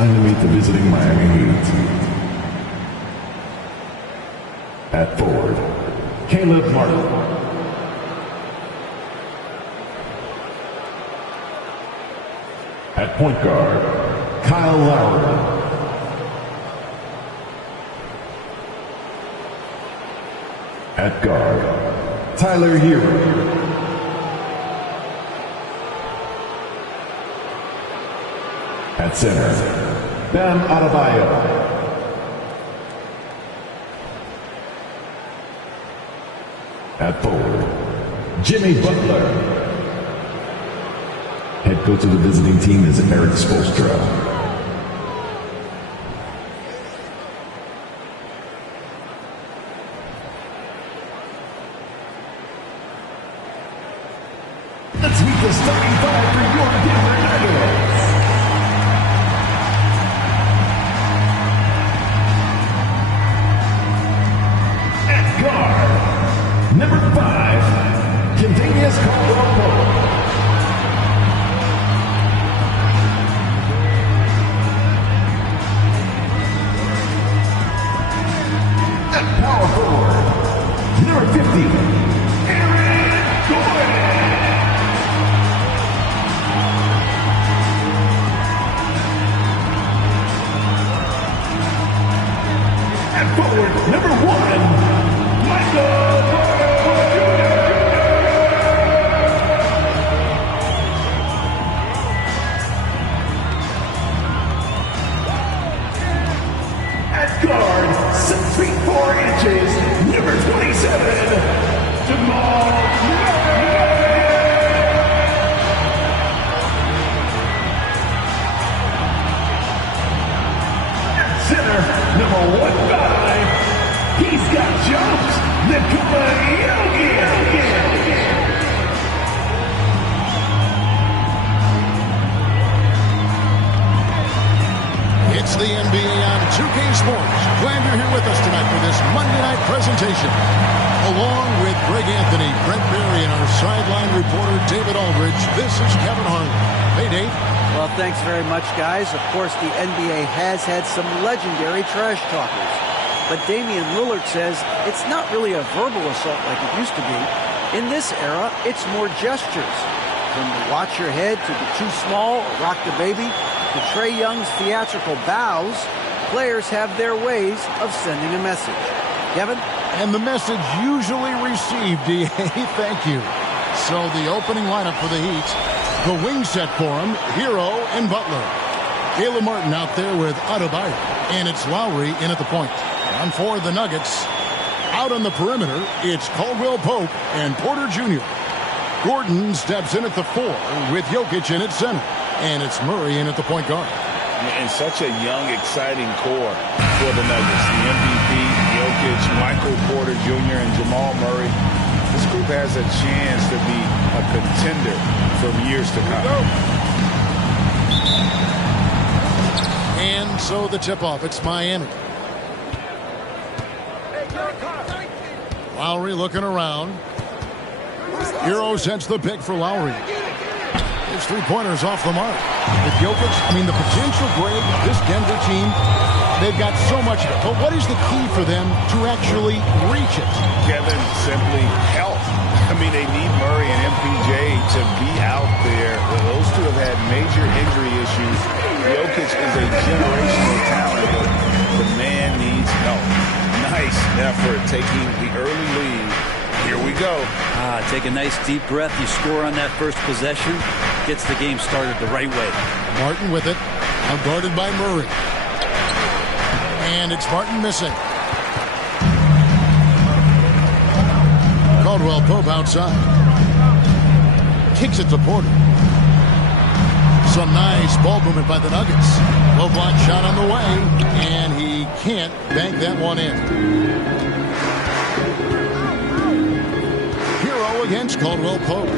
Time to meet the visiting Miami Heat. At forward, Caleb Martin. At point guard, Kyle Lowry. At guard, Tyler Hero. At center, Bam Adebayo. At forward, Jimmy Butler. Head coach of the visiting team is Eric Spoelstra. Let's meet the starting five for your Denver Nuggets. At guard, number 5, Kentavious Caldwell-Pope. At power forward, number 50, Aaron Gordon. At forward, number 1, Michael Porter Jr. At guard, 6 feet 4 inches, number 27, Jamal Murray. At center, number 15, he's got jumps, Nikola Jokic. It's the NBA on 2K Sports. Glad you're here with us tonight for this Monday night presentation. Along with Greg Anthony, Brent Berry, and our sideline reporter David Aldridge, this is Kevin Harlan. Hey, Dave. Well, thanks very much, guys. Of course, the NBA has had some legendary trash talkers. But Damian Lillard says it's not really a verbal assault like it used to be. In this era, it's more gestures. From the watch your head to the too small or rock the baby to Trae Young's theatrical bows, players have their ways of sending a message. Kevin? And the message usually received, D.A. Thank you. So the opening lineup for the Heat, the wing set for him, Hero and Butler. Caleb Martin out there with Adebayo, and it's Lowry in at the point. And for the Nuggets, out on the perimeter, it's Caldwell-Pope and Porter Jr. Gordon steps in at the 4 with Jokic in at center. And it's Murray in at the point guard. And such a young, exciting core for the Nuggets. The MVP, Jokic, Michael Porter Jr., and Jamal Murray. This group has a chance to be a contender for years to come. And so the tip-off, it's Miami. Lowry looking around. Hero sets the pick for Lowry. His three-pointers off the mark. With Jokic, the potential, Greg, this Denver team, they've got so much of it. But what is the key for them to actually reach it? Kevin, simply health. They need Murray and MPJ to be out there. Those two have had major injury issues. Jokic is a generational talent, but the man needs help. Nice effort taking the early lead. Here we go. Take a nice deep breath. You score on that first possession. Gets the game started the right way. Martin with it. Now guarded by Murray. And it's Martin missing. Caldwell-Pope outside. Kicks it to Porter. Some nice ball movement by the Nuggets. Low block shot on the way. And he can't bank that one in. Hero against Caldwell-Pope.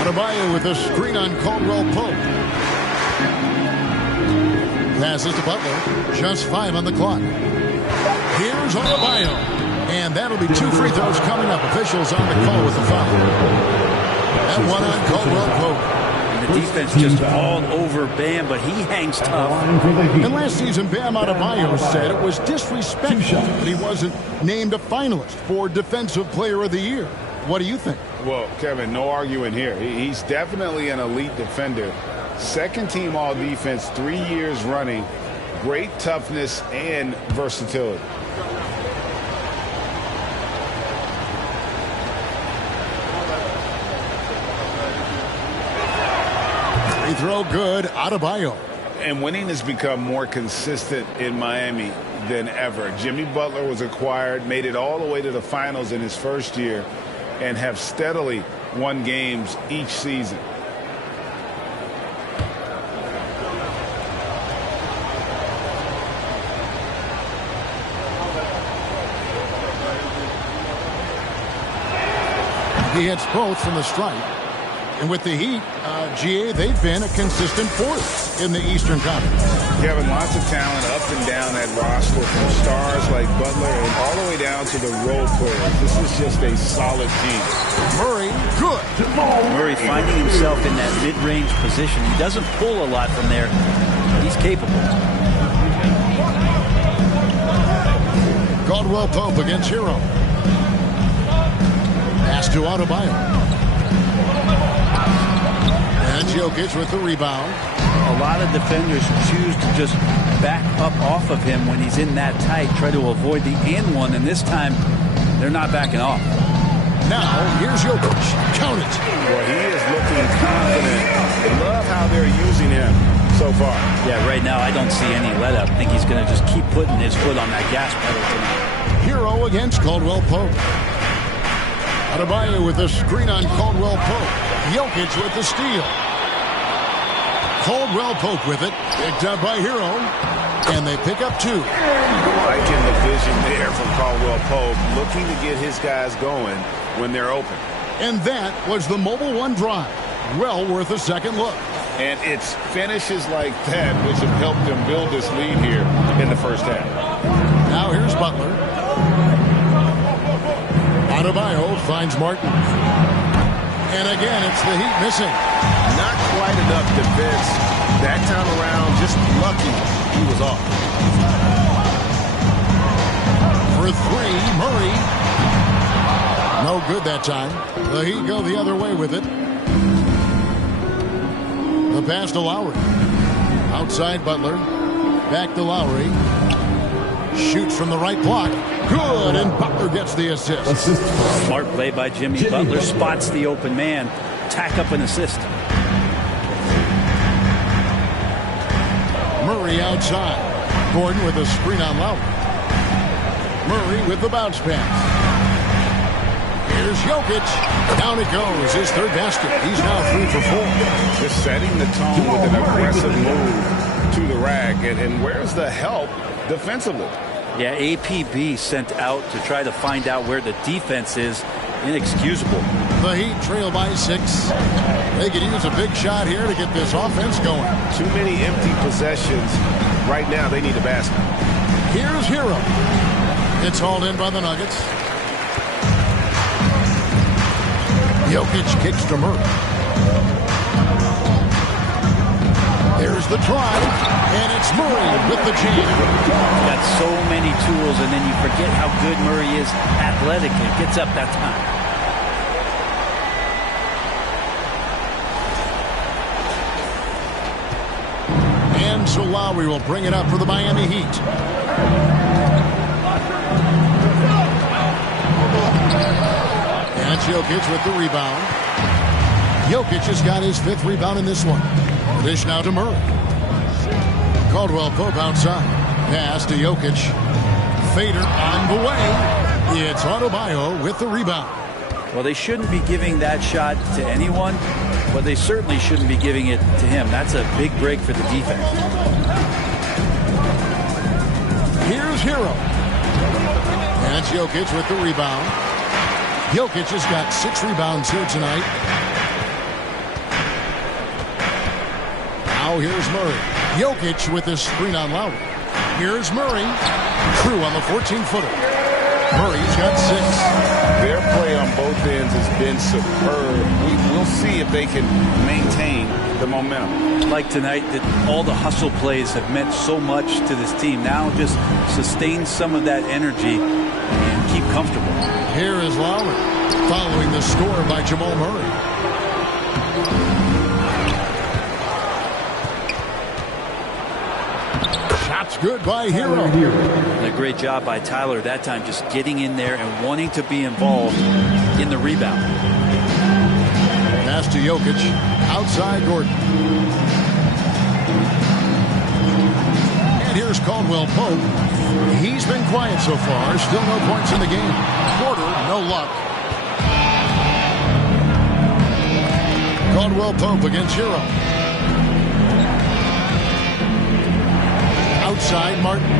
Adebayo with a screen on Caldwell-Pope. Passes to Butler. Just 5 on the clock. Here's Adebayo. And that'll be 2 free throws coming up. Officials on the call with the foul. That one on Caldwell-Pope. The defense just all over Bam, but he hangs tough. And last season, Bam Adebayo said it was disrespectful that he wasn't named a finalist for Defensive Player of the Year. What do you think? Well, Kevin, no arguing here. He's definitely an elite defender. Second team all defense 3 years running. Great toughness and versatility. Free throw good, Adebayo. And winning has become more consistent in Miami than ever. Jimmy Butler was acquired, made it all the way to the finals in his first year, and have steadily won games each season. He hits both from the stripe. And with the Heat, GA, they've been a consistent force in the Eastern Conference. Kevin, lots of talent up and down that roster, from stars like Butler and all the way down to the role players. This is just a solid team. Murray, good. Murray finding himself in that mid-range position. He doesn't pull a lot from there. He's capable. Caldwell Pope against Hero. Pass to Adebayo. And Jokic with the rebound. A lot of defenders choose to just back up off of him when he's in that tight, try to avoid the and one, and this time they're not backing off. Now, here's Jokic. Count it. Well, he is looking confident. I love how they're using him so far. Yeah, right now I don't see any let up. I think he's going to just keep putting his foot on that gas pedal tonight. Hero against Caldwell Pope. Adebayo with a screen on Caldwell Pope. Jokic with the steal. Caldwell Pope with it. Picked up by Hero. And they pick up two. Liking the vision there from Caldwell Pope, looking to get his guys going when they're open. And that was the Mobile One drive. Well worth a second look. And it's finishes like that which have helped them build this lead here in the first half. Now here's Butler. Adebayo finds Martin. And again, it's the Heat missing. Not quite enough defense. That time around, just lucky he was off. For three, Murray. No good that time. The Heat go the other way with it. The pass to Lowry. Outside Butler. Back to Lowry. Shoots from the right block. Good, and Butler gets the assist. Smart play by Jimmy Butler. Spots the open man. Tack up an assist. Murray outside. Gordon with a screen on Lowry. Murray with the bounce pass. Here's Jokic. Down it goes. His third basket. He's now 3 for 4. Just setting the tone with an aggressive move to the rack. And where's the help defensively? Yeah, APB sent out to try to find out where the defense is. Inexcusable. The Heat trail by 6. They could use a big shot here to get this offense going. Too many empty possessions. Right now, they need a basket. Here's Hero. It's hauled in by the Nuggets. Jokic kicks to Murray. There's the try, and it's Murray with the jam. Got so many tools, and then you forget how good Murray is athletically. Gets up that time. And so Lowry will bring it up for the Miami Heat. And Jokic with the rebound. Jokic has got his 5th rebound in this one. Dish now to Murray. Caldwell Pope outside. Pass to Jokic. Fader on the way. It's Adebayo with the rebound. Well, they shouldn't be giving that shot to anyone, but they certainly shouldn't be giving it to him. That's a big break for the defense. Here's Hero. And it's Jokic with the rebound. Jokic has got 6 rebounds here tonight. Now here's Murray. Jokic with his screen on Lowry. Here's Murray. True on the 14-footer. Murray's got 6. Their play on both ends has been superb. We'll see if they can maintain the momentum. Like tonight, that all the hustle plays have meant so much to this team. Now just sustain some of that energy and keep comfortable. Here is Lowry following the score by Jamal Murray. Shot's good by Hero. And a great job by Tyler that time, just getting in there and wanting to be involved in the rebound. Pass to Jokic. Outside Gordon. And here's Caldwell Pope. He's been quiet so far. Still no points in the game. Porter, no luck. Caldwell Pope against Hero. Outside Martin.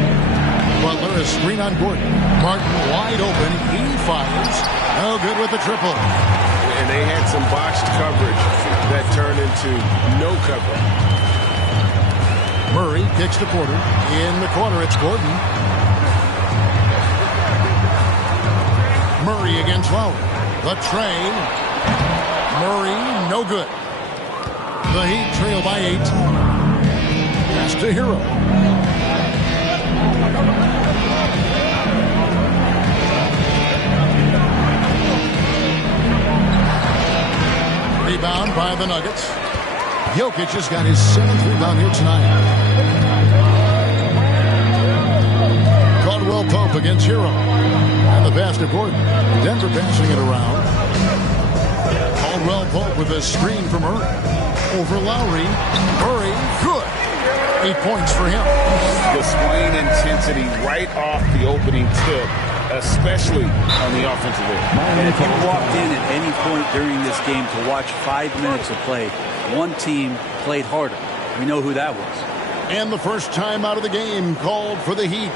Butler, a screen on Gordon. Martin wide open. He fires. No good with the triple. And they had some botched coverage that turned into no cover. Murray kicks to Porter. In the corner, it's Gordon. Murray against Lowry. The train. Murray, no good. The Heat trail by 8. Pass to Hero. Rebound by the Nuggets. Jokic has got his 7th rebound here tonight. Caldwell Pope against Hero. And the pass to Gordon. Denver passing it around. Caldwell Pope with a screen from Murray. Over Lowry. Murray, good. 8 points for him. Displaying intensity right off the opening tip, especially on the offensive end. And if you walked in at any point during this game to watch 5 minutes of play, one team played harder. We know who that was. And the first time out of the game called for the Heat.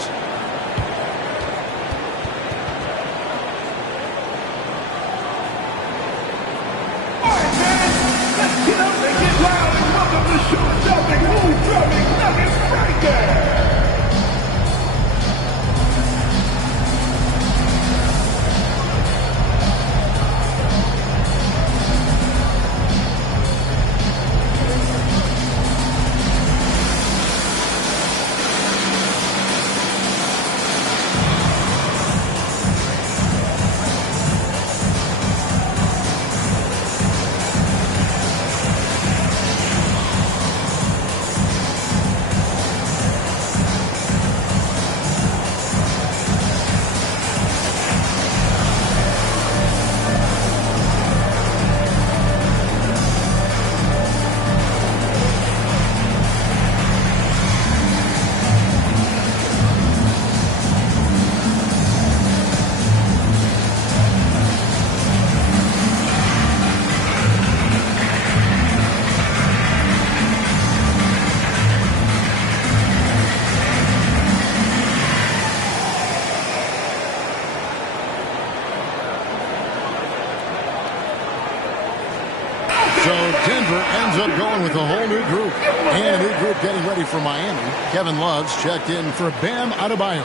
So Denver ends up going with a whole new group. And a new group getting ready for Miami. Kevin Love's checked in for Bam Adebayo.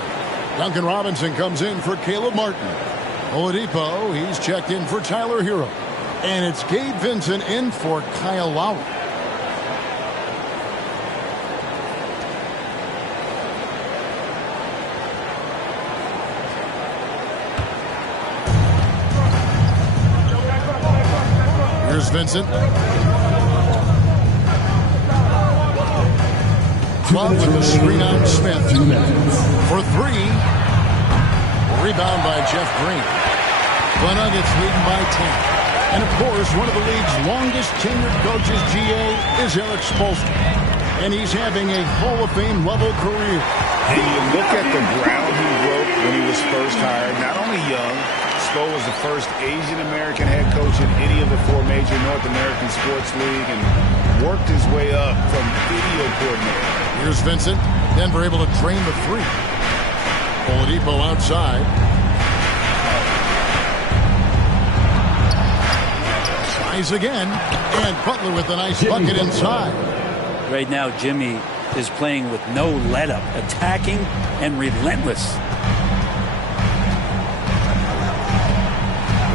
Duncan Robinson comes in for Caleb Martin. Oladipo, he's checked in for Tyler Hero. And it's Gabe Vincent in for Kyle Lowry. Here's Vincent. Love with the screen on Smith. For 3. Rebound by Jeff Green. The Nuggets leading by 10. And of course, one of the league's longest tenured coaches, GA, is Eric Spoelstra. And he's having a Hall of Fame level career. And you look at the ground he broke when he was first hired. Not only young, Spo was the first Asian-American head coach in any of the 4 major North American sports league and worked his way up from video coordinator. Here's Vincent. Denver able to drain the 3. Oladipo outside. Tries again. And Butler with a nice bucket inside. Right now, Jimmy is playing with no let-up, attacking and relentless.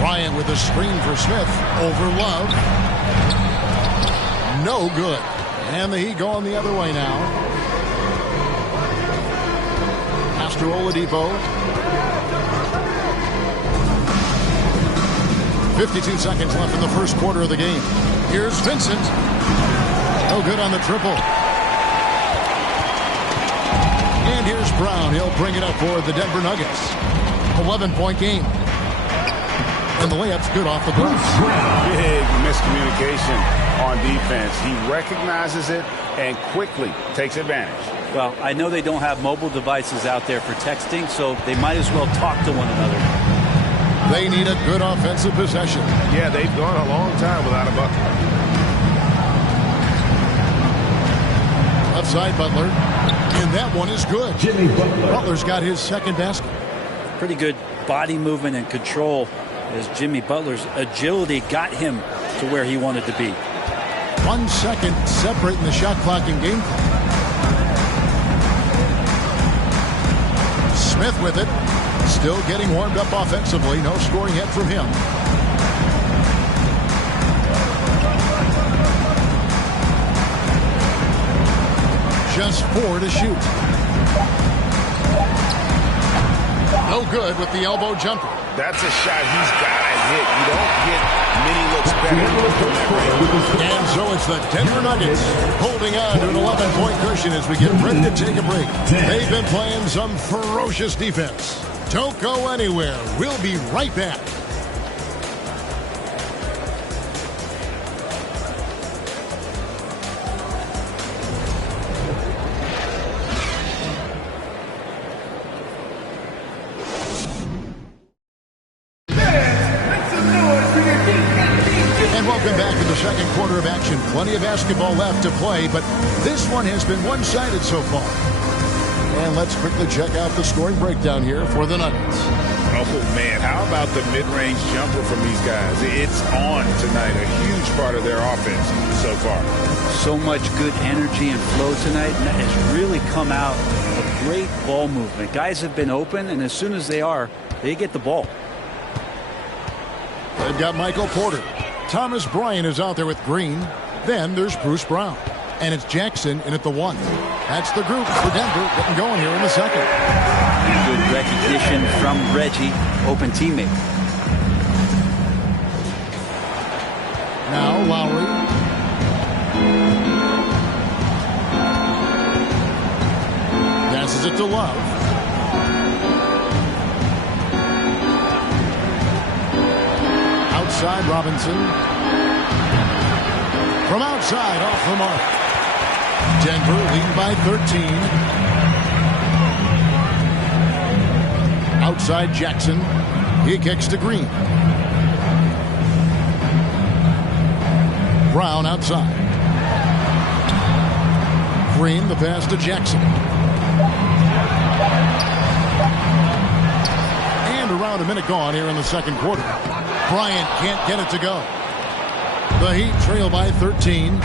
Bryant with a screen for Smith. Over Love. No good. And the Heat going the other way now. Pass to Oladipo. 52 seconds left in the first quarter of the game. Here's Vincent. No good on the triple. And here's Brown. He'll bring it up for the Denver Nuggets. 11-point game. And the layup's good off the glass. Big miscommunication on defense. He recognizes it and quickly takes advantage. Well, I know they don't have mobile devices out there for texting, so they might as well talk to one another. They need a good offensive possession. Yeah, they've gone a long time without a bucket. Outside Butler. And that one is good. Jimmy Butler. Butler's got his second basket. Pretty good body movement and control as Jimmy Butler's agility got him to where he wanted to be. 1 second separating the shot clock and game clock. Smith with it. Still getting warmed up offensively. No scoring yet from him. Just 4 to shoot. No good with the elbow jumper. That's a shot he's got to hit. You don't get many looks better. And so it's the Denver Nuggets holding on to an 11-point cushion as we get ready to take a break. They've been playing some ferocious defense. Don't go anywhere. We'll be right back. And welcome back to the second quarter of action. Plenty of basketball left to play, but this one has been one-sided so far. And let's quickly check out the scoring breakdown here for the Nuggets. Oh, man, how about the mid-range jumper from these guys? It's on tonight, a huge part of their offense so far. So much good energy and flow tonight, and that has really come out of great ball movement. Guys have been open, and as soon as they get the ball. They've got Michael Porter. Thomas Bryant is out there with Green. Then there's Bruce Brown. And it's Jackson in at the 1. That's the group for Denver getting going here in the second. Good recognition from Reggie, open teammate. Now Lowry. Passes it to Love. Outside Robinson. From outside off the mark. Denver leading by 13. Outside Jackson. He kicks to Green. Brown outside. Green, the pass to Jackson. And around a minute gone here in the second quarter. Bryant can't get it to go. The Heat trail by 13.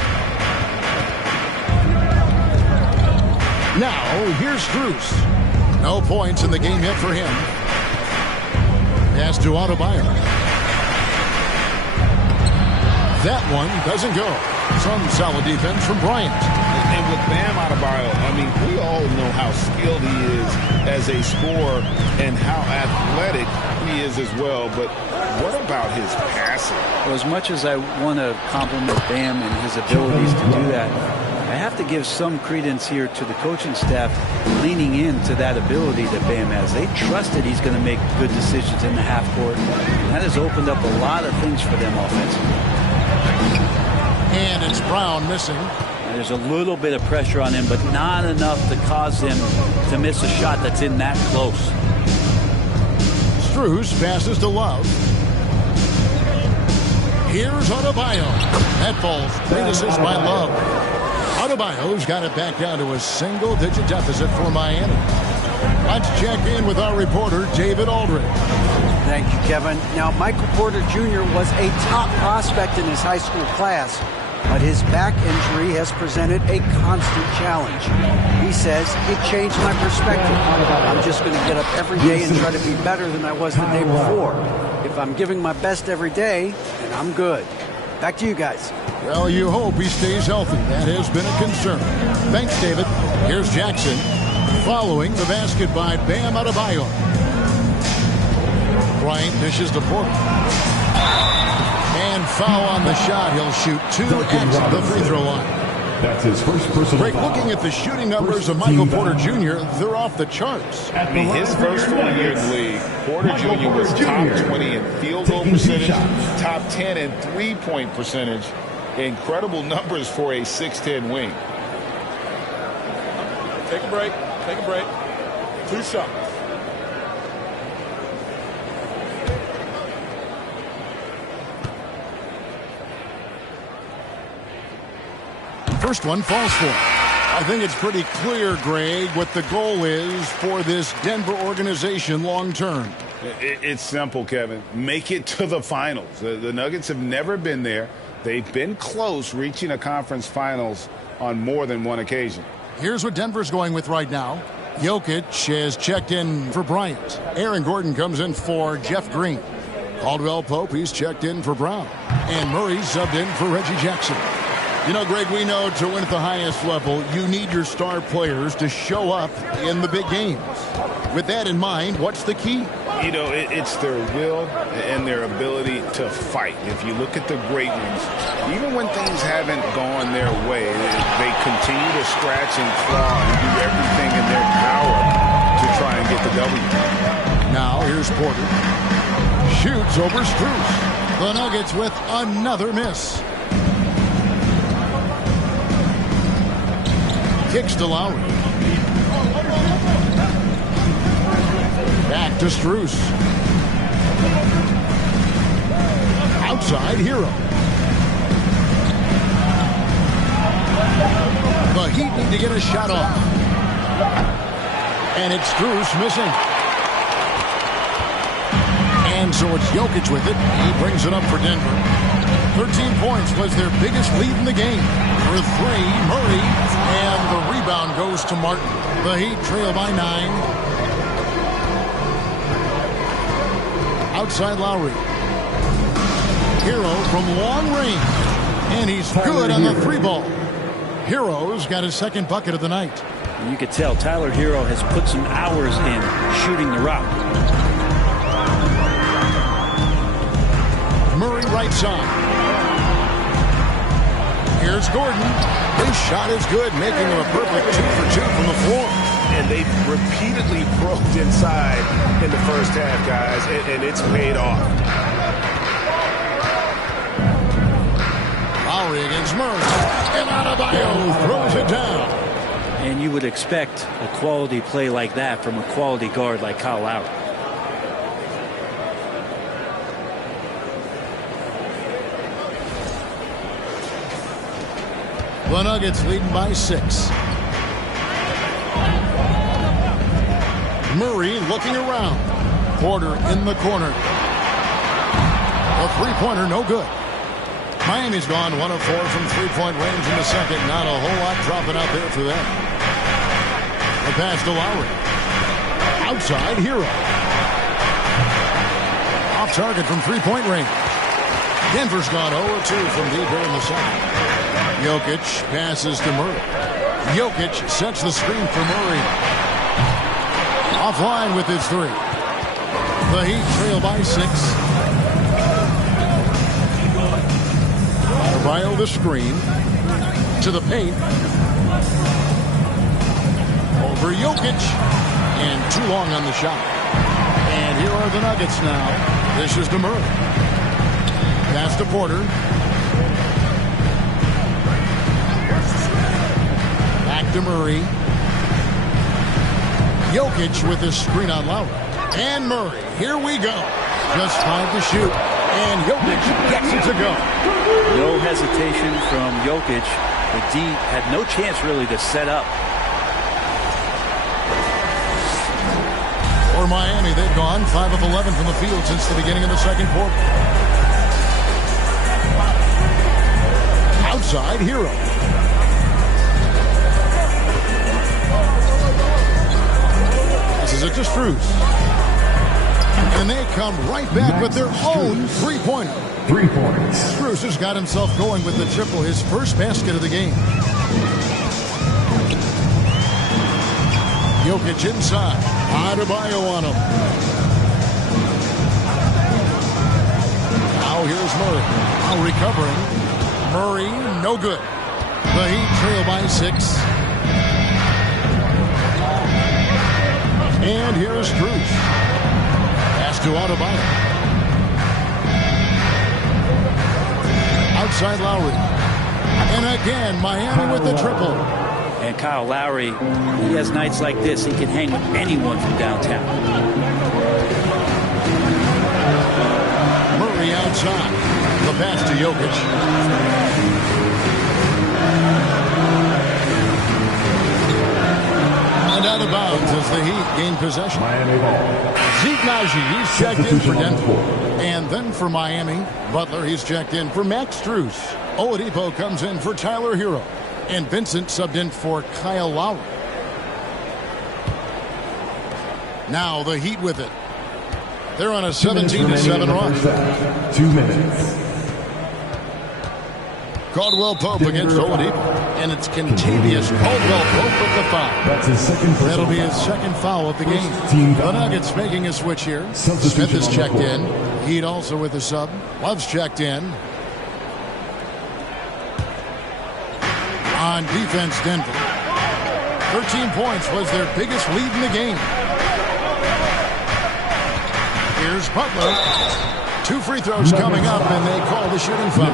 Now, here's Strus. No points in the game yet for him. Pass to Adebayo. That one doesn't go. Some solid defense from Bryant. And with Bam Adebayo, I mean, we all know how skilled he is as a scorer and how athletic he is as well. But what about his passing? Well, as much as I want to compliment Bam and his abilities to do that, I have to give some credence here to the coaching staff leaning into that ability that Bam has. They trust that he's going to make good decisions in the half court. That has opened up a lot of things for them offensively. And it's Brown missing. And there's a little bit of pressure on him, but not enough to cause him to miss a shot that's in that close. Strus passes to Love. Here's Adebayo. That falls. Great assist by Love. Adebayo's got it back down to a single-digit deficit for Miami. Let's check in with our reporter, David Aldridge. Thank you, Kevin. Now, Michael Porter Jr. was a top prospect in his high school class. but his back injury has presented a constant challenge. He says it changed my perspective. I'm just going to get up every day and try to be better than I was the day before. If I'm giving my best every day, then I'm good. Back to you guys. Well, you hope he stays healthy. That has been a concern. Thanks, David. Here's Jackson following the basket by Bam Adebayo. Bryant dishes to Porter. And foul on the shot. He'll shoot 2 at the free throw line. That's his first personal Break, foul. looking at the shooting numbers of Michael Porter Jr., they're off the charts. I mean, his first full year in the league, Porter Jr. was top 20 in field goal percentage, top 10 in three-point percentage. Incredible numbers for a 6'10 wing. Take a break. Take a break. 2 shots. First one falls for him. I think it's pretty clear, Greg, what the goal is for this Denver organization long term. It's simple, Kevin. Make it to the finals. The Nuggets have never been there. They've been close reaching a conference finals on more than one occasion. Here's what Denver's going with right now. Jokic has checked in for Bryant. Aaron Gordon comes in for Jeff Green. Caldwell Pope, he's checked in for Brown. And Murray subbed in for Reggie Jackson. You know, Greg, we know to win at the highest level, you need your star players to show up in the big games. With that in mind, what's the key? You know, it's their will and their ability to fight. If you look at the great ones, even when things haven't gone their way, they continue to scratch and claw and do everything in their power to try and get the W. Now, here's Porter. Shoots over Strus. The Nuggets with another miss. Kicks to Lowry. Back to Strus. Outside Hero. The Heat need to get a shot off. And it's Strus missing. And so it's Jokic with it. He brings it up for Denver. 13 points was their biggest lead in the game. For 3, Murray. And the rebound goes to Martin. The Heat trail by 9. Outside Lowry. Hero from long range. And he's good on the 3-ball. Hero's got his second bucket of the night. And you could tell Tyler Hero has put some hours in shooting the rock. Murray right side. Here's Gordon. His shot is good, making him a perfect 2 for 2 from the floor. And they've repeatedly broke inside in the first half, guys, and it's paid off. Lowry against Murray. And Adebayo throws it down. And you would expect a quality play like that from a quality guard like Kyle Lowry. The Nuggets leading by 6. Murray looking around. Porter in the corner. A three-pointer, no good. Miami's gone 1 of 4 from three-point range in the second. Not a whole lot dropping out there for them. The pass to Lowry. Outside, Hero. Off target from three-point range. Denver's gone 0 of 2 from deep here in the second. Jokic passes to Murray. Jokic sets the screen for Murray. Offline with his 3. The Heat trail by 6. Adebayo the screen. To the paint. Over Jokic. And too long on the shot. And here are the Nuggets now. This is to Murray. Pass to Porter. Back to Murray. Jokic with his screen on Lowry. And Murray. Here we go. Just 5 to shoot. And Jokic gets it to go. No hesitation from Jokic. The D had no chance really to set up. For Miami, they've gone 5 of 11 from the field since the beginning of the second quarter. side, Hero. Passes it to Strus. And they come right back with their own three-pointer. 3 points. Strus has got himself going with the triple, his first basket of the game. Jokic inside. Adebayo on him. Now here's Murray. Now recovering. Murray, no good. The Heat trail by 6. And here's Strus. Pass to Adebayo. Outside Lowry. And again, Miami with the triple. And Kyle Lowry, he has nights like this. He can hang with anyone from downtown. Murray outside. The pass to Jokic. And out of bounds as the Heat gain possession. Miami ball. Zeke Naji, he's checked in for Denver. And then for Miami, Butler, he's checked in for Max Strus. Oladipo comes in for Tyler Hero. And Vincent subbed in for Kyle Lowry. Now the Heat with it. They're on a 17-7 run. 2 minutes. Caldwell Pope against Oladipo. And it's Kentavious Caldwell Pope with the foul. That's his second. That'll be his second foul of the game. The Nuggets making a switch here. Smith is checked in. Heat also with a sub. Love's checked in. On defense, Denver. 13 points was their biggest lead in the game. Here's Butler. 2 free throws coming up, and they call the shooting foul.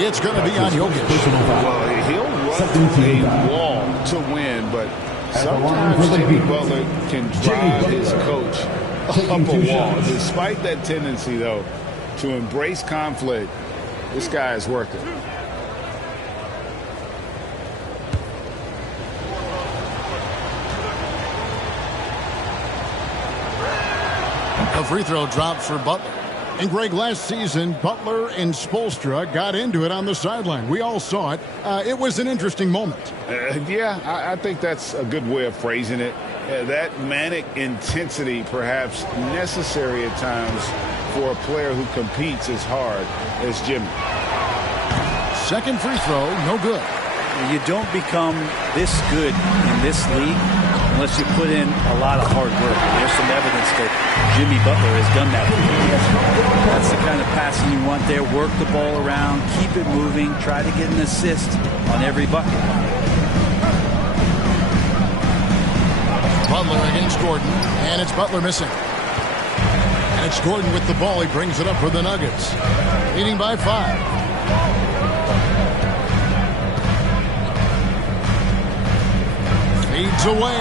It's going to be on Jokic. Well, he'll run through a wall to win, but sometimes Jimmy Butler can drive his coach up a wall. Despite that tendency, though, to embrace conflict, this guy is worth it. A free throw dropped for Butler. And Greg, last season, Butler and Spoelstra got into it on the sideline. We all saw it. It was an interesting moment. Yeah, I think that's a good way of phrasing it. That manic intensity perhaps necessary at times for a player who competes as hard as Jimmy. Second free throw, no good. You don't become this good in this league unless you put in a lot of hard work. There's some evidence that Jimmy Butler has done that. That's the kind of passing you want there. Work the ball around, keep it moving, try to get an assist on every bucket. Butler against Gordon, and it's Butler missing. And it's Gordon with the ball. He brings it up for the Nuggets. Leading by 5. Feeds away.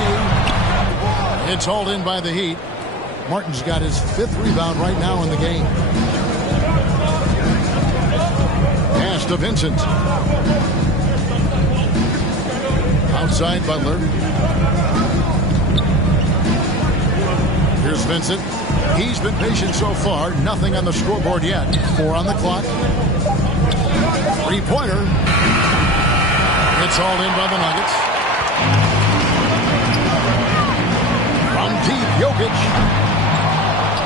It's hauled in by the Heat. Martin's got his 5th rebound right now in the game. Pass to Vincent. Outside Butler. Here's Vincent. He's been patient so far. Nothing on the scoreboard yet. 4 on the clock. 3-pointer. It's hauled in by the Nuggets. From deep, Jokic.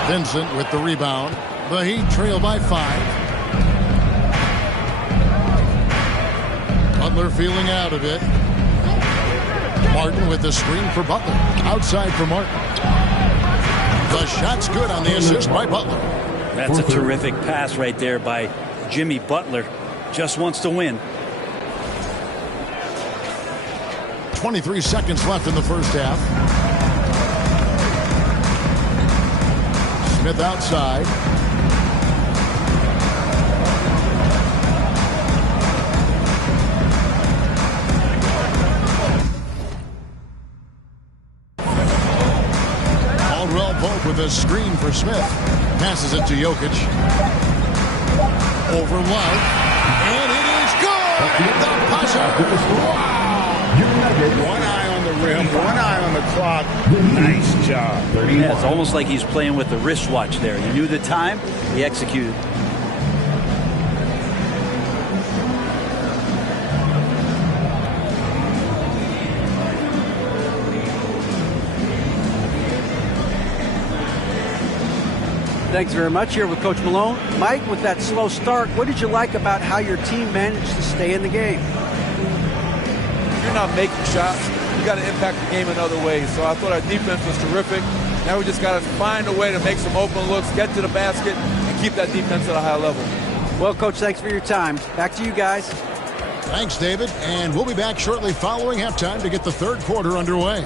Vincent with the rebound. The Heat trail by 5. Butler feeling out of it. Martin with the screen for Butler. Outside for Martin. The shot's good on the assist by Butler. That's a terrific pass right there by Jimmy Butler. Just wants to win. 23 seconds left in the first half. Smith outside. Caldwell Pope with a screen for Smith. Passes it to Jokic. Over Love. And it is good! The buzzer! Wow! One eye on the rim, one eye on the clock. Nice job. Yeah, it's almost like he's playing with the wristwatch there. He knew the time, he executed. Thanks very much. Here with Coach Malone. Mike, with that slow start, what did you like about how your team managed to stay in the game? If you're not making shots, you got to impact the game in other ways. So I thought our defense was terrific. Now we just got to find a way to make some open looks, get to the basket, and keep that defense at a high level. Well, Coach, thanks for your time. Back to you guys. Thanks, David. And we'll be back shortly following halftime to get the third quarter underway.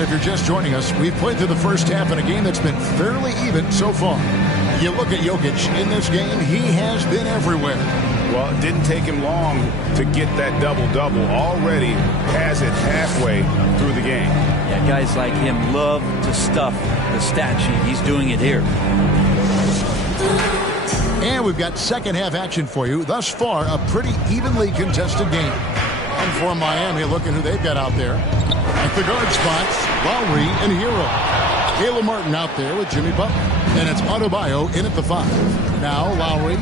If you're just joining us, we've played through the first half in a game that's been fairly even so far. You look at Jokic in this game, he has been everywhere. Well, it didn't take him long to get that double-double. Already has it halfway through the game. Yeah, guys like him love to stuff the stat sheet. He's doing it here. And we've got second half action for you. Thus far, a pretty evenly contested game. And for Miami, looking who they've got out there. At the guard spots, Lowry and Hero. Caleb Martin out there with Jimmy Butler. And it's Adebayo in at the 5. Now Lowry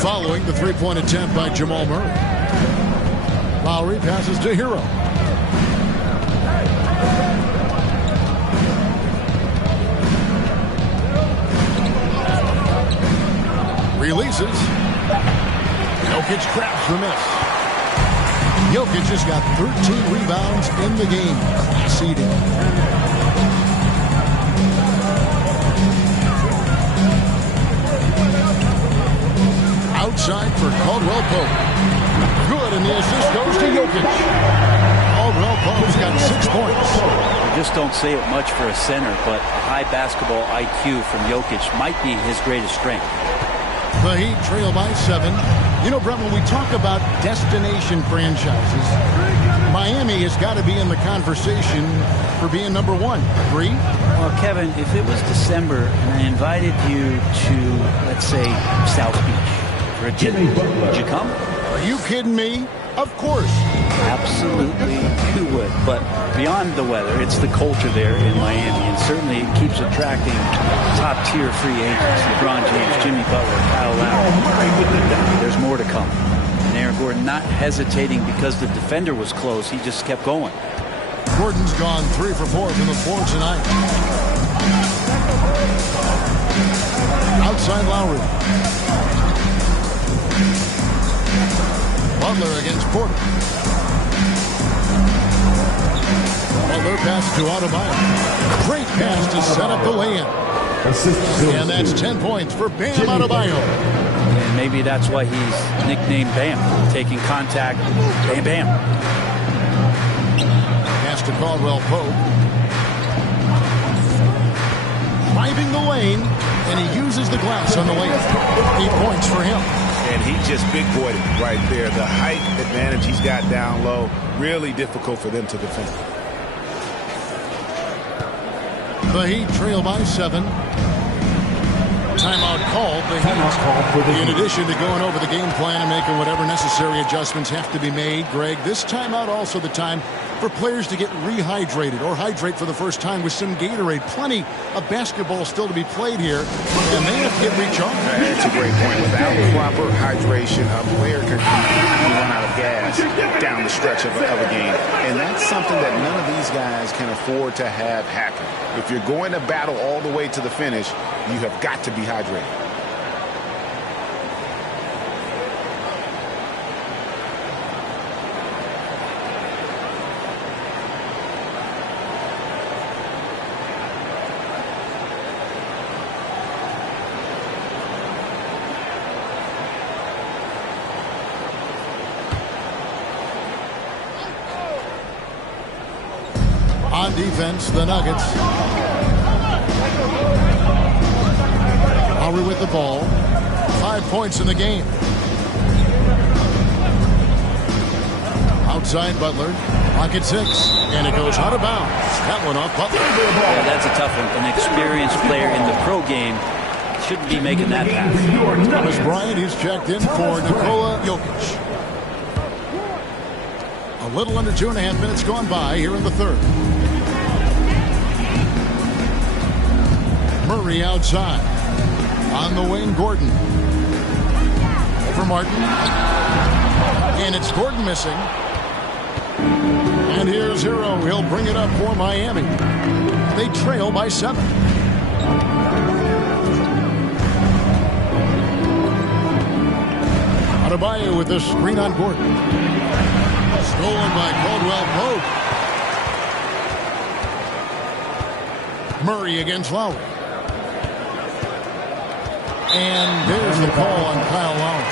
following the three-point attempt by Jamal Murray. Lowry passes to Hero. Releases. Jokic grabs the miss. Jokic has got 13 rebounds in the game. Class eating. Outside for Caldwell Pope. Good, and the assist goes to Jokic. Caldwell Pope's got 6 points. You just don't say it much for a center, but a high basketball IQ from Jokic might be his greatest strength. The Heat trail by 7. You know, Brett, when we talk about destination franchises, Miami has got to be in the conversation for being number 1. Agree? Well, Kevin, if it was December and I invited you to, let's say, South Beach for a dinner, would you come? Are you kidding me? Of course. Absolutely you would. But beyond the weather, it's the culture there in Miami, and certainly it keeps attracting top-tier free agents. LeBron James, Jimmy Butler, Kyle Lowry. There's more to come. And Aaron Gordon not hesitating because the defender was close. He just kept going. Gordon's gone 3 for 4 from the floor tonight. Outside Lowry. Butler against Porter. Butler pass to Adebayo. Great pass to set up the lay-in. And that's 10 points for Bam Adebayo. And maybe that's why he's nicknamed Bam. Taking contact, Bam Bam. Pass to Caldwell Pope. Driving the lane, and he uses the glass on the lane. 8 points for him. And he just big-boyed it right there. The height advantage he's got down low, really difficult for them to defend. The Heat trail by 7. Timeout called. In addition to going over the game plan and making whatever necessary adjustments have to be made, Greg, this timeout also the time for players to get rehydrated or hydrate for the first time with some Gatorade. Plenty of basketball still to be played here, and they have to get recharged. That's a great point. Without proper hydration, a player can run out of gas down the stretch of a game. And that's something that none of these guys can afford to have happen. If you're going to battle all the way to the finish, you have got to be hydrated. On defense, the Nuggets. Lowry with the ball. 5 points in the game. Outside Butler. Clock at 6. And it goes out of bounds. That one off Butler. Yeah, that's a tough one. An experienced player in the pro game shouldn't be making that pass. Thomas Bryant, he's checked in for Nikola Jokic. A little under 2.5 minutes gone by here in the third. Murray outside. On the wing, Gordon. For Martin. And it's Gordon missing. And here's Hero. He'll bring it up for Miami. They trail by 7. Adebayo with the screen on Gordon. Stolen by Caldwell Pope. Murray against Lowry. And there's the call on Kyle Lowry.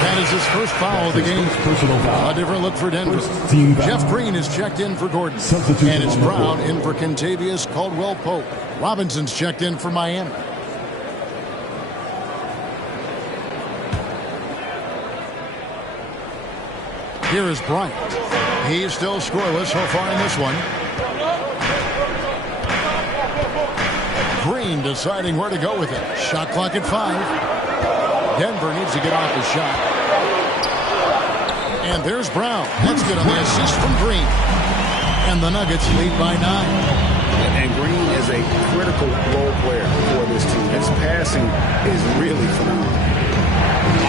That is his first foul of the game. A different look for Denver. Jeff Green is checked in for Gordon. And it's Brown in for Kentavious Caldwell-Pope. Robinson's checked in for Miami. Here is Bryant. He's still scoreless so far in this one. Green deciding where to go with it. Shot clock at 5. Denver needs to get off the shot. And there's Brown. That's good on the assist from Green. And the Nuggets lead by 9. And Green is a critical role player for this team. His passing is really phenomenal.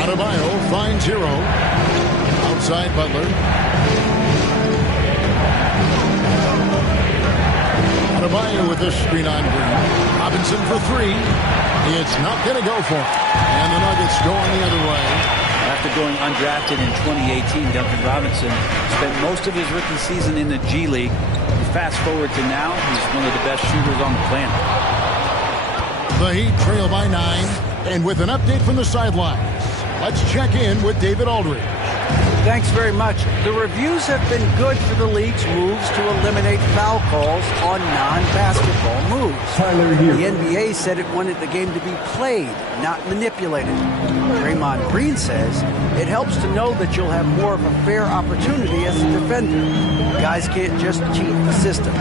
Adebayo finds Hero. Outside Butler. Adebayo with the screen on Green. Robinson for 3. It's not going to go for him. And the Nuggets going the other way. After going undrafted in 2018, Duncan Robinson spent most of his rookie season in the G League. Fast forward to now, he's one of the best shooters on the planet. The Heat trail by 9. And with an update from the sidelines, let's check in with David Aldridge. Thanks very much. The reviews have been good for the league's moves to eliminate foul calls on non-basketball moves. The NBA said it wanted the game to be played, not manipulated. Draymond Green says it helps to know that you'll have more of a fair opportunity as a defender. Guys can't just cheat the system.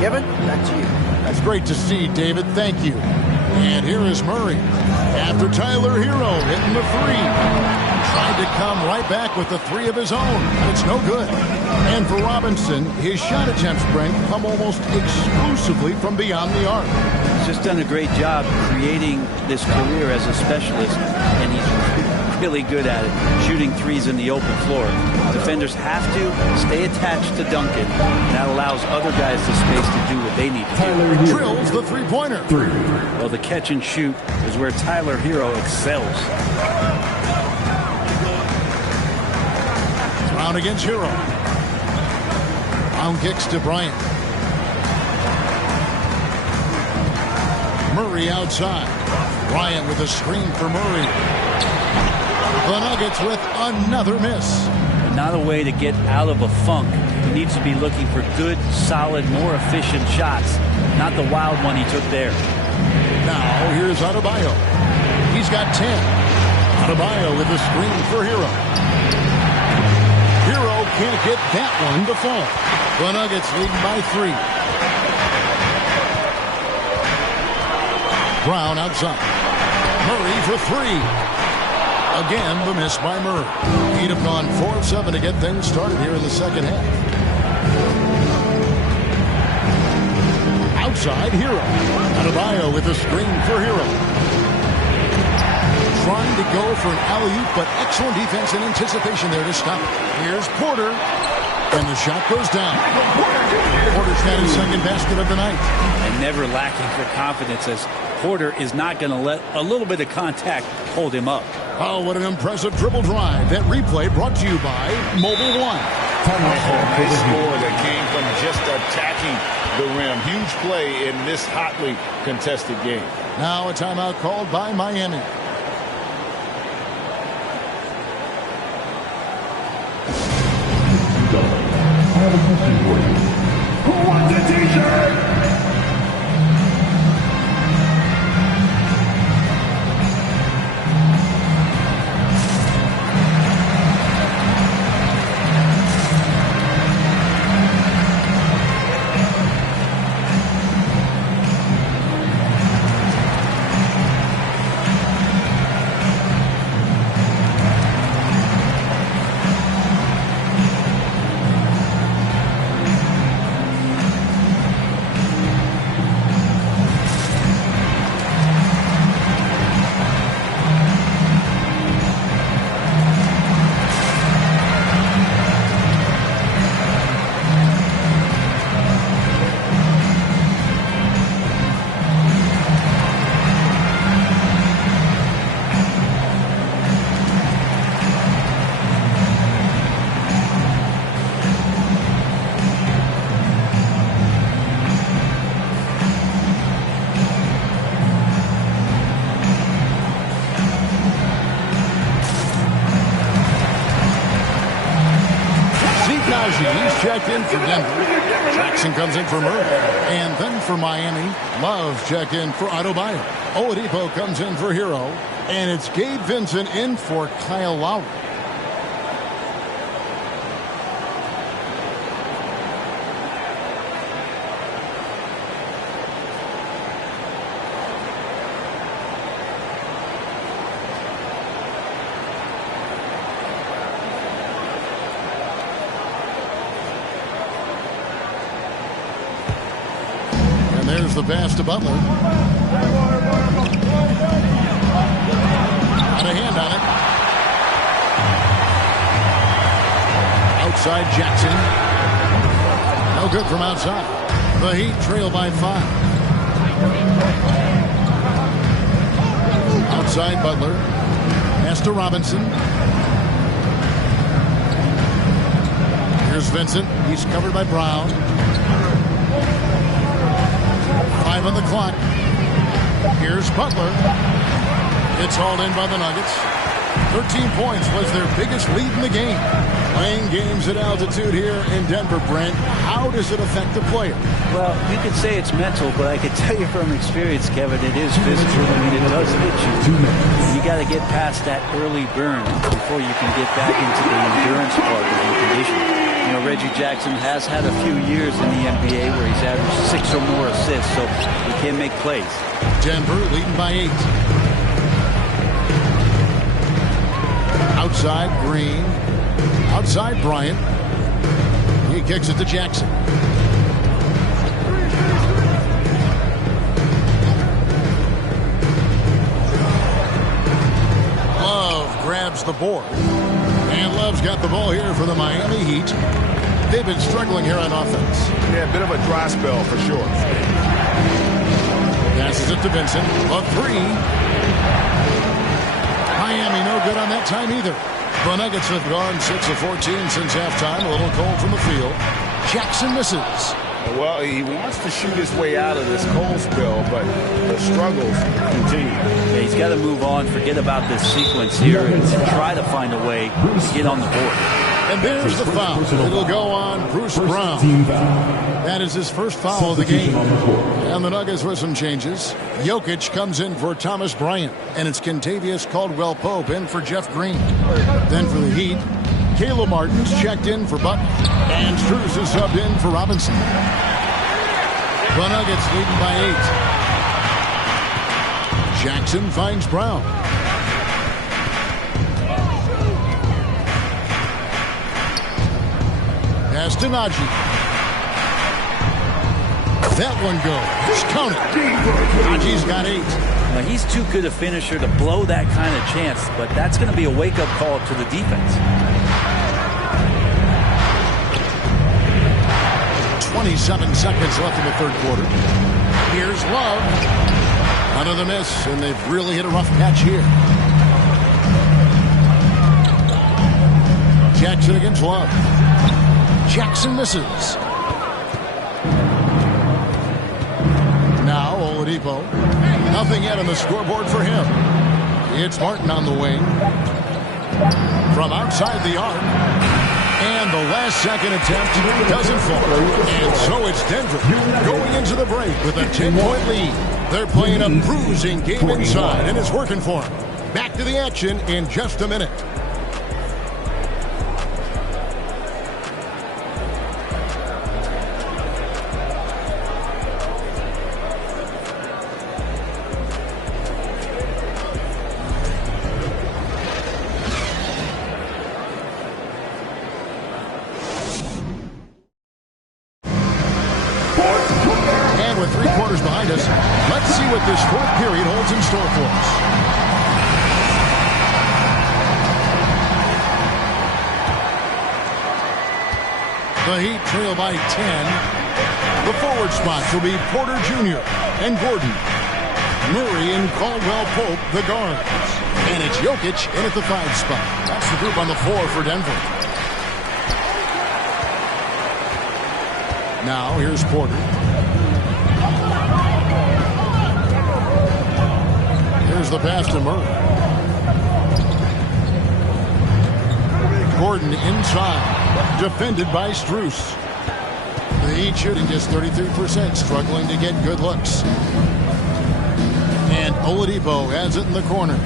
Kevin, back to you. That's great to see, David. Thank you. And here is Murray. After Tyler Hero hitting the 3. Tried to come right back with the 3 of his own. It's no good. And for Robinson, his shot attempts, Brent, come almost exclusively from beyond the arc. He's just done a great job creating this career as a specialist, and he's really good at it, shooting 3s in the open floor. Defenders have to stay attached to Duncan. That allows other guys the space to do what they need to do. Drills the 3-pointer. Well, the catch and shoot is where Tyler Hero excels. Brown against Hero. Brown kicks to Bryant. Murray outside. Bryant with a screen for Murray. The Nuggets with another miss. Not a way to get out of a funk. He needs to be looking for good, solid, more efficient shots. Not the wild one he took there. Now here's Adebayo. He's got 10. Adebayo with a screen for Hero. Hero can't get that one to fall. The Nuggets leading by 3. Brown outside. Murray for 3. Again, the miss by Murray. He'd have gone 4 of 7 to get things started here in the second half. Outside, Hero. Adebayo with a screen for Hero. Trying to go for an alley-oop, but excellent defense and anticipation there to stop it. Here's Porter, and the shot goes down. Porter's got his second basket of the night. And never lacking for confidence, as Porter is not going to let a little bit of contact hold him up. Oh, what an impressive dribble drive. That replay brought to you by Mobile One. Nice score that came from just attacking the rim. Huge play in this hotly contested game. Now a timeout called by Miami. I have a question for you. Who wants a t-shirt? checked in for Denver. Jackson comes in for Murray. And then for Miami, Love checked in for Adebayo. Oladipo comes in for Hero. And it's Gabe Vincent in for Kyle Lowry. There's the pass to Butler. Got a hand on it. Outside Jackson. No good from outside. The Heat trail by 5. Outside Butler. Pass to Robinson. Here's Vincent. He's covered by Brown. 5 on the clock. Here's Butler. It's hauled in by the Nuggets. 13 points was their biggest lead in the game. Playing games at altitude here in Denver, Brent, how does it affect the player? Well, you could say it's mental, but I can tell you from experience, Kevin, it is physical. I mean, it does hit you. You got to get past that early burn before you can get back into the endurance part of your conditioning. You know, Reggie Jackson has had a few years in the NBA where he's averaged 6 or more assists, so he can make plays. Denver leading by 8. Outside Green. Outside Bryant. He kicks it to Jackson. Love grabs the board. And Love's got the ball here for the Miami Heat. They've been struggling here on offense. Yeah, a bit of a dry spell for sure. Passes it to Vincent. A 3. Miami no good on that time either. The Nuggets have gone 6 of 14 since halftime. A little cold from the field. Jackson misses. Well, he wants to shoot his way out of this cold spell, but the struggles continue. Yeah, he's got to move on, forget about this sequence here, and try to find a way to get on the board. And there's the foul. It'll go on Bruce Brown. That is his first foul of the game. And the Nuggets with some changes. Jokic comes in for Thomas Bryant, and it's Kentavious Caldwell-Pope in for Jeff Green. Then for the Heat, Caleb Martin's checked in for Butler, and Strus is subbed in for Robinson. The Nuggets leading by 8. Jackson finds Brown. Pass to Najee. That one goes. Count it. Najee's got 8. Now, he's too good a finisher to blow that kind of chance, but that's going to be a wake-up call to the defense. 27 seconds left in the third quarter. Here's Love. Another miss, and they've really hit a rough patch here. Jackson against Love. Jackson misses. Now Oladipo. Nothing yet on the scoreboard for him. It's Martin on the wing. From outside the arc. And the last second attempt doesn't fall. And so it's Denver going into the break with a 10-point lead. They're playing a bruising game inside, and it's working for them. Back to the action in just a minute. Behind us, let's see what this fourth period holds in store for us. The Heat trail by 10. The forward spots will be Porter Jr. and Gordon. Murray and Caldwell-Pope, the guards. And it's Jokic in at the 5 spot. That's the group on the floor for Denver. Now here's Porter. Here's the pass to Murray. Gordon inside. Defended by Strus. The Heat shooting just 33%, struggling to get good looks. And Oladipo has it in the corner.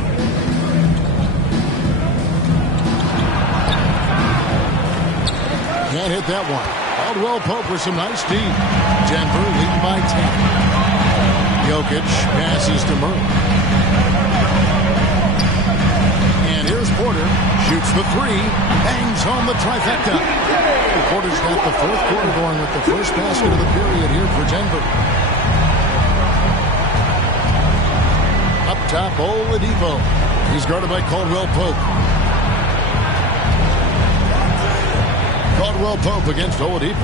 Can't hit that one. Caldwell Pope with some nice D. Denver leading by 10. Jokic passes to Murray. And here's Porter. Shoots the three. Bangs home the trifecta. Porter's got the fourth quarter going with the first basket of the period here for Denver. Up top, Oladipo. He's guarded by Caldwell Pope. Caldwell Pope against Oladipo.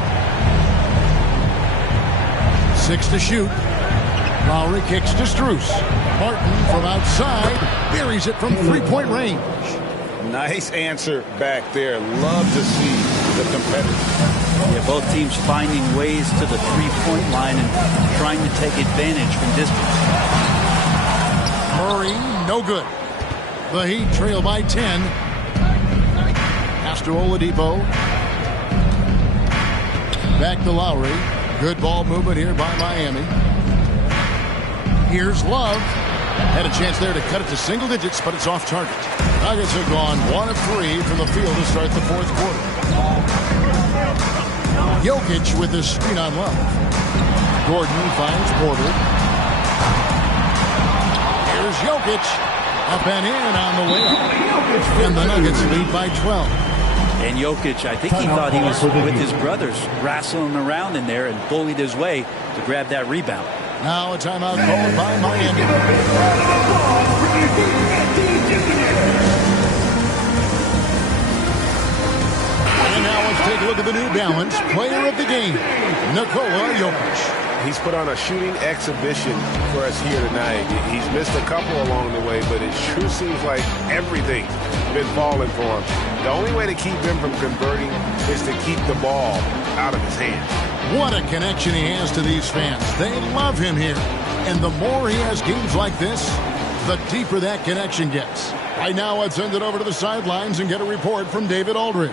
6 to shoot. Lowry kicks to Strus. Martin from outside buries it from three-point range. Nice answer back there. Love to see the competitors. Yeah, both teams finding ways to the three-point line and trying to take advantage from distance. Murray, no good. The Heat trail by 10. Pass to Oladipo. Back to Lowry. Good ball movement here by Miami. Here's Love. Had a chance there to cut it to single digits, but it's off target. Nuggets have gone 1 of 3 from the field to start the fourth quarter. Jokic with his screen on Love. Gordon finds Porter. Here's Jokic. Up and in on the way up. And the Nuggets lead by 12. And Jokic, I think he thought he was with his brothers, wrestling around in there and bullied his way to grab that rebound. Now a timeout called by Miami. And now let's take a look at the New Balance player of the game, Nikola Jokic. He's put on a shooting exhibition for us here tonight. He's missed a couple along the way, but it sure seems like everything's been falling for him. The only way to keep him from converting is to keep the ball out of his hands. What a connection he has to these fans. They love him here. And the more he has games like this, the deeper that connection gets. Right now, I'd send it over to the sidelines and get a report from David Aldridge.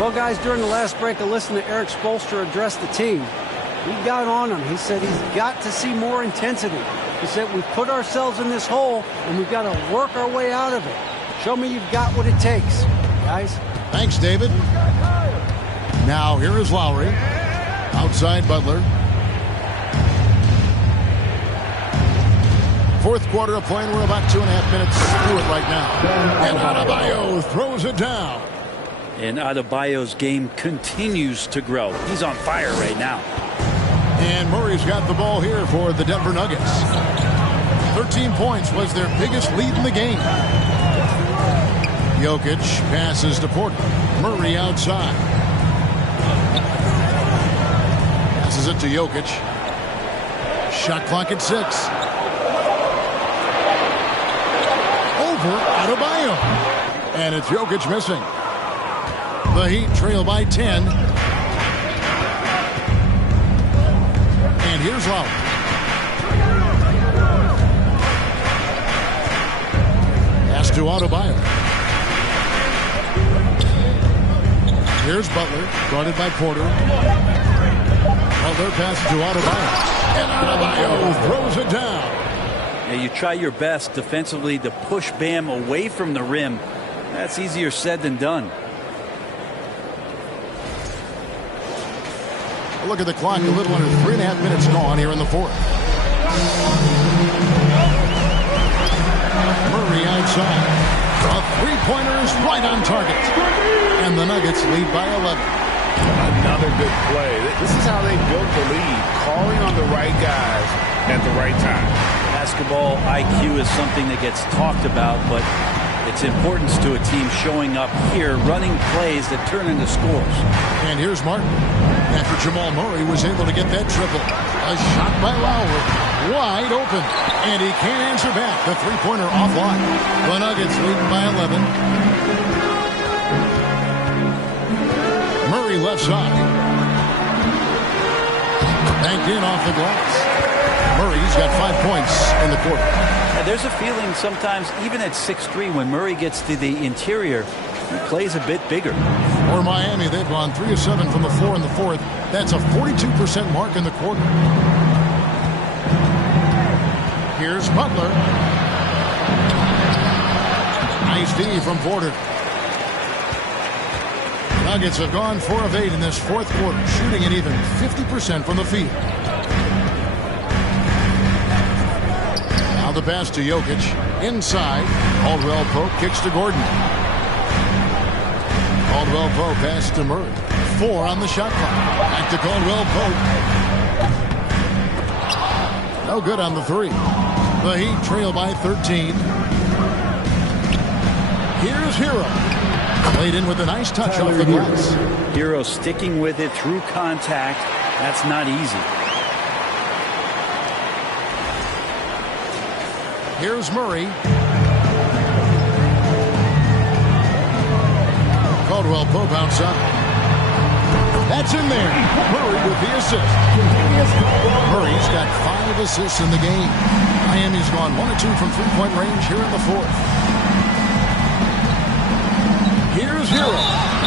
Well, guys, during the last break, I listened to Eric Spoelstra address the team. He got on him. He said he's got to see more intensity. He said we've put ourselves in this hole, and we've got to work our way out of it. Show me you've got what it takes, guys. Thanks, David. Now, here is Lowry. Outside Butler. Fourth quarter of play, and we're about 2.5 minutes through it right now. And Adebayo throws it down. And Adebayo's game continues to grow. He's on fire right now. And Murray's got the ball here for the Denver Nuggets. 13 points was their biggest lead in the game. Jokic passes to Porter. Murray outside. Passes it to Jokic. Shot clock at 6. Over Adebayo. And it's Jokic missing. The Heat trail by 10. And here's Lowry. Pass to Adebayo. Here's Butler, guarded by Porter. Butler passes to Adebayo. And Adebayo throws it down. Now you try your best defensively to push Bam away from the rim. That's easier said than done. Look at the clock, a little under 3.5 minutes gone here in the fourth. Murray outside. A three-pointer is right on target. And the Nuggets lead by 11. Another good play. This is how they built the lead, calling on the right guys at the right time. Basketball IQ is something that gets talked about, but its importance to a team showing up here, running plays that turn into scores. And here's Martin. After Jamal Murray was able to get that triple. A shot by Lowry. Wide open. And he can't answer back. The three-pointer offline. The Nuggets leading by 11. Murray left side. Banked in off the glass. Murray's got 5 points in the quarter. There's a feeling sometimes, even at 6'3", when Murray gets to the interior, He plays a bit bigger. For Miami, they've gone 3 of 7 from the floor in the fourth. That's a 42% mark in the quarter. Here's Butler. Nice D from Porter. Nuggets have gone 4 of 8 in this fourth quarter, shooting an even 50% from the field. Now the pass to Jokic. Inside, Caldwell Pope kicks to Gordon. Caldwell Pope pass to Murray. 4 on the shot clock. Back to Caldwell Pope. No good on the 3. The Heat trail by 13. Here's Hero. Played in with a nice touch off the glass. Hero sticking with it through contact. That's not easy. Here's Murray. Caldwell Pope outside. That's in there. Murray with the assist. Murray's got 5 assists in the game. Miami's gone 1 of 2 from three-point range here in the fourth. Here's Hero.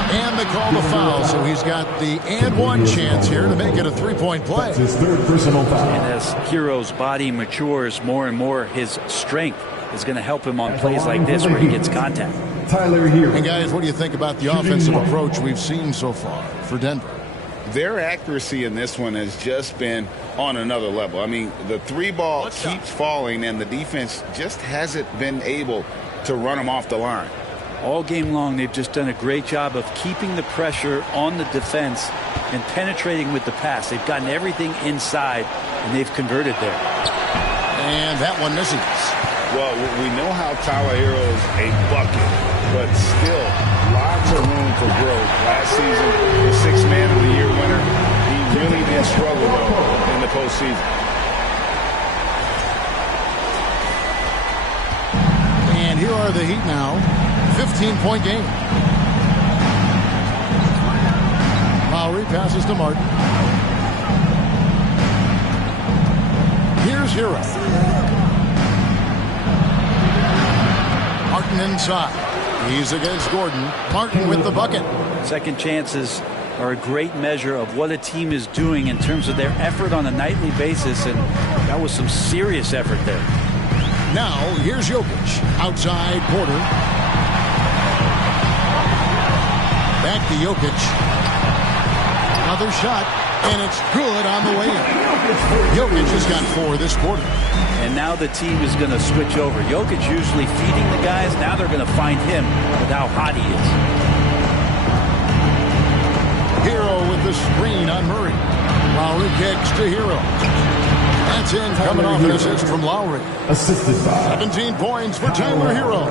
And they call the foul, so he's got the and one chance here to make it a three-point play. That's his 3rd personal foul. And as Hero's body matures more and more, his strength is going to help him on plays like this where he gets contact. Tyler Hero. And guys, what do you think about the offensive approach we've seen so far for Denver? Their accuracy in this one has just been on another level. I mean, the 3-ball keeps falling, and the defense just hasn't been able to run them off the line. All game long, they've just done a great job of keeping the pressure on the defense and penetrating with the pass. They've gotten everything inside, and they've converted there. And that one misses. Well, we know how Tyler Hero is a bucket, but still lots of room for growth. Last season, the 6th Man of the Year winner, he really did struggle, though, in the postseason. And here are the Heat now. 15-point game. Lowry passes to Martin. Here's Hero. Martin inside. He's against Gordon. Martin with the bucket. Second chances are a great measure of what a team is doing in terms of their effort on a nightly basis, and that was some serious effort there. Now, here's Jokic. Outside Porter. Back to Jokic. Another shot, and it's good on the way in. Jokic has got 4 this quarter. And now the team is going to switch over. Jokic usually feeding the guys. Now they're going to find him with how hot he is. Hero with the screen on Murray. Lowry kicks to Hero. That's in, coming off an assist from Lowry. Assisted by 17 points for Tyler Hero.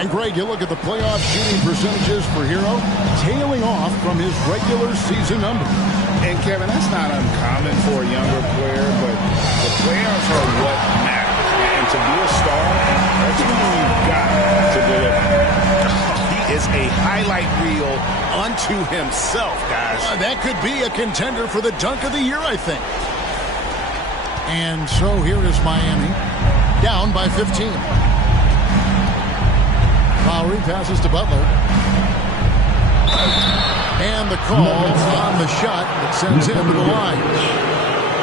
And Greg, you look at the playoff shooting percentages for Hero, tailing off from his regular season numbers. And Kevin, that's not uncommon for a younger player, but the playoffs are what matters. And to be a star, that's when you've got to deliver. He is a highlight reel unto himself, guys. That could be a contender for the dunk of the year, I think. And so here is Miami, down by 15. Lowry passes to Butler. And the call on the shot that sends him to the line.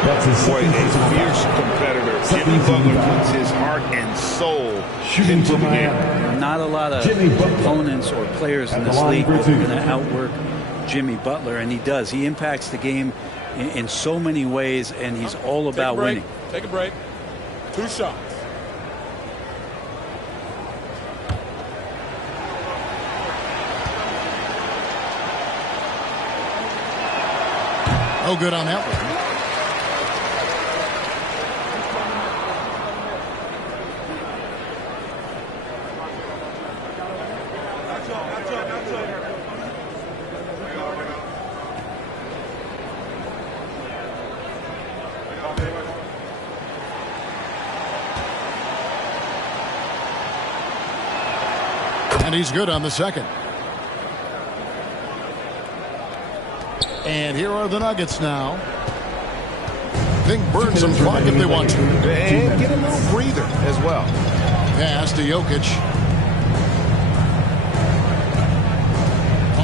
That's his Boy, second a personal fierce foul. competitor. Second Jimmy Butler foul. puts his heart and soul Shooting into for the game. Miami. Not a lot of Jimmy Butler. opponents or players in At the this line league for that are two. going to outwork Jimmy Butler, and he does. He impacts the game in so many ways, and he's all about winning. Take a break. 2 shots. No good on that one. And he's good on the second. And here are the Nuggets now. They can burn some clock if they want to. And get a little breather as well. Pass to Jokic.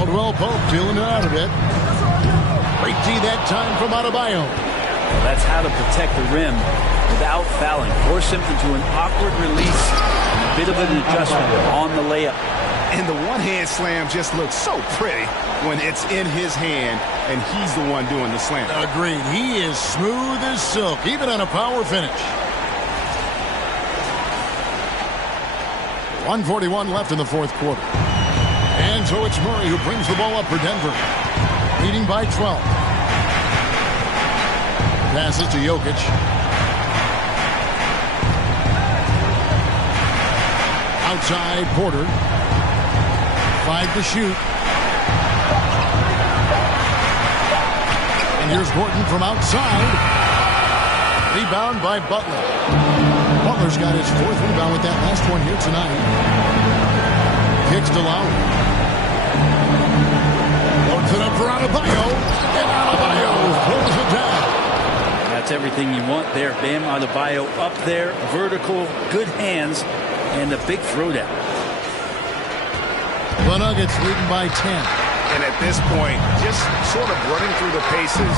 Caldwell Pope feeling it out a bit. Great D that time from Adebayo. Well, that's how to protect the rim without fouling. Force him into an awkward release and a bit of an adjustment on the layup. And the one-hand slam just looks so pretty when it's in his hand and he's the one doing the slam. Agreed. He is smooth as silk, even on a power finish. 1:41 left in the fourth quarter. And so it's Murray who brings the ball up for Denver. Leading by 12. Passes to Jokic. Outside, Porter. 5 to shoot. And here's Gordon from outside. Rebound by Butler. Butler's got his 4th rebound with that last one here tonight. Kicks to Lowry. Loads it up for Adebayo. And Adebayo throws it down. That's everything you want there. Bam Adebayo up there. Vertical, good hands, and a big throwdown. The Nuggets leading by 10. And at this point, just sort of running through the paces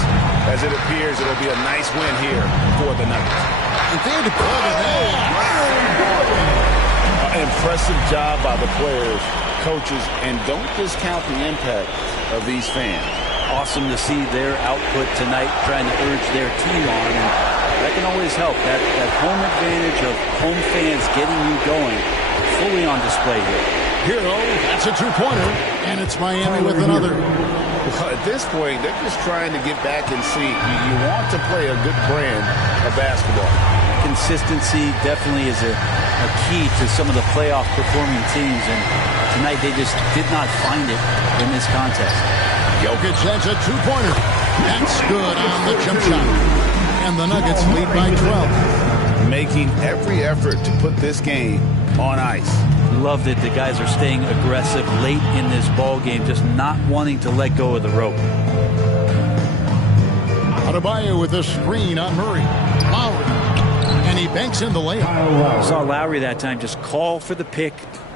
as it appears it'll be a nice win here for the Nuggets. If they had to call it Impressive job by the players, coaches, and don't discount the impact of these fans. Awesome to see their output tonight, trying to urge their team on, and that can always help. That home advantage of home fans getting you going, fully on display here. Hero, that's a two-pointer, and it's Miami with another. Well, at this point, they're just trying to get back in sync. You want to play a good brand of basketball. Consistency definitely is a key to some of the playoff performing teams, and tonight they just did not find it in this contest. Jokic has a two-pointer. That's good on the jump shot. And the Nuggets lead by 12. Making every effort to put this game on ice. Love that the guys are staying aggressive late in this ball game, just not wanting to let go of the rope. Adebayo with a screen on Murray. Lowry. And he banks in the layup. Saw Lowry that time just call for the pick,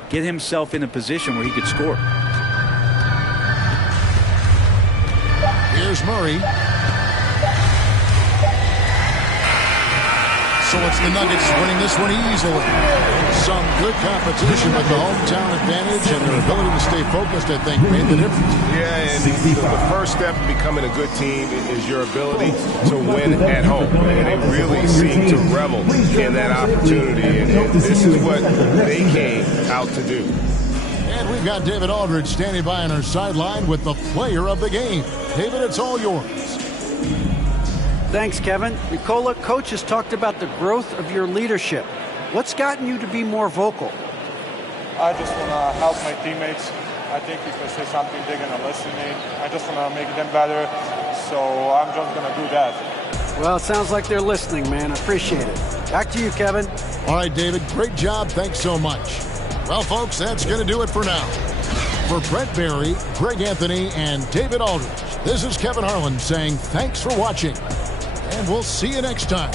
get himself in a position where he could score. Here's Murray. So it's the Nuggets winning this one easily. Some good competition, but the hometown advantage and their ability to stay focused, I think, made the difference. Yeah, and the first step in becoming a good team is your ability to win at home. And they really seem to revel in that opportunity. And this is what they came out to do. And we've got David Aldridge standing by on our sideline with the player of the game. David, it's all yours. Thanks, Kevin. Nicola, coach has talked about the growth of your leadership. What's gotten you to be more vocal? I just want to help my teammates. I think if I say something, they're going to listen to me. I just want to make them better, so I'm just going to do that. Well, it sounds like they're listening, man. I appreciate it. Back to you, Kevin. All right, David, great job. Thanks so much. Well, folks, that's going to do it for now. For Brett Barry, Greg Anthony, and David Aldridge, this is Kevin Harlan saying thanks for watching. And we'll see you next time.